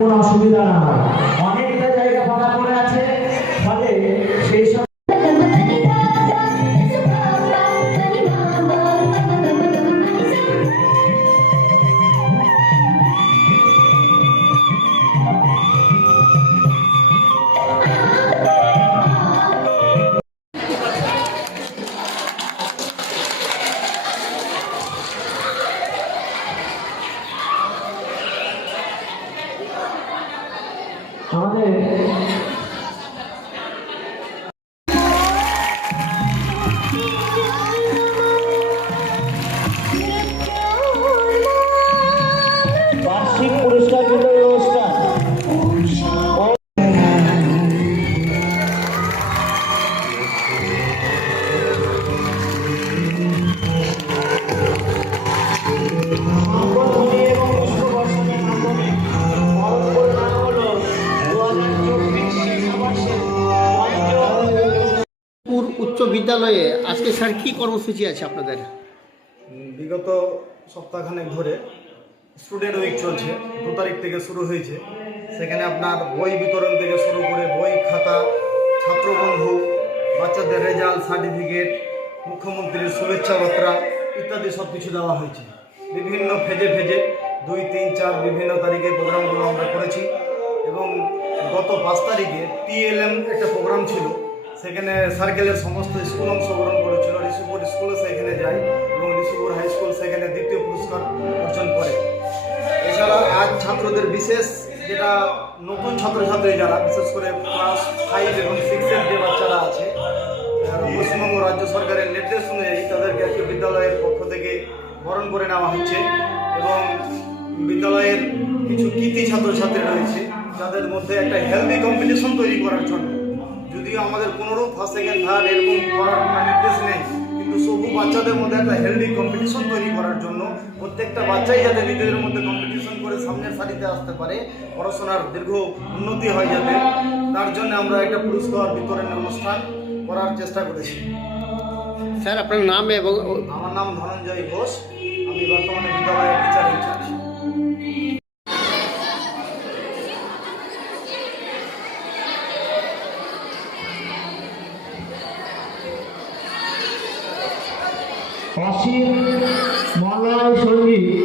কোনো অসুবিধা না হয়। অনেকটা জায়গা ফাঁকা পড়ে আছে। আমাদের বার্ষিক পুরস্কার উচ্চ বিদ্যালয়ে আজকে স্যার কি কর্মসূচি আছে আপনাদের? বিগত সপ্তাহখানেক ধরে স্টুডেন্ট উইক চলছে, দু তারিখ থেকে শুরু হয়েছে। সেখানে আপনার বই বিতরণ থেকে শুরু করে বই খাতা, ছাত্রবন্ধু, বাচ্চাদের রেজাল্ট, সার্টিফিকেট, মুখ্যমন্ত্রীর শুভেচ্ছা বার্তা ইত্যাদি সব কিছু দেওয়া হয়েছে। বিভিন্ন ফেজে ফেজে দুই, তিন, চার বিভিন্ন তারিখে প্রোগ্রামগুলো আমরা করেছি এবং গত পাঁচ তারিখে টিএলএম একটা প্রোগ্রাম ছিল। সেখানে সার্কেলের সমস্ত স্কুল অংশগ্রহণ করেছিল। ঋষিপুর স্কুলে সেখানে যায় এবং ঋষিপুর হাই স্কুল সেখানে দ্বিতীয় পুরস্কার অর্জন করে। এছাড়া আজ ছাত্রদের বিশেষ যেটা নতুন ছাত্রছাত্রী যারা, বিশেষ করে ক্লাস ফাইভ এবং সিক্সের যে বাচ্চারা আছে পশ্চিমবঙ্গ রাজ্য সরকারের নির্দেশ অনুযায়ী তাদেরকে আজকে বিদ্যালয়ের পক্ষ থেকে বরণ করে নেওয়া হচ্ছে এবং বিদ্যালয়ের কিছু কৃতি ছাত্রছাত্রী রয়েছে, যাদের মধ্যে একটা হেলদি কম্পিটিশন তৈরি করার জন্য যদিও আমাদের কোনোরূপ ফার্স্ট সেকেন্ড থার্ড এরকম করার কোনো নির্দেশ নেই কিন্তু সবু বাচ্চাদের মধ্যে একটা হেলদি কম্পিটিশন তৈরি করার জন্য প্রত্যেকটা বাচ্চাই যাতে নিজেদের মধ্যে কম্পিটিশন করে সামনের সারিতে আসতে পারে পড়াশোনার দীর্ঘ উন্নতি হয় যাতে। তার জন্য আমরা একটা পুরস্কার বিতরণের অনুষ্ঠান করার চেষ্টা করেছি। স্যার আপনার নাম এবং আমার নাম ধনঞ্জয় ঘোষ। আমি বর্তমানে বিদ্যালয়ের অসীম মলয় সংগীত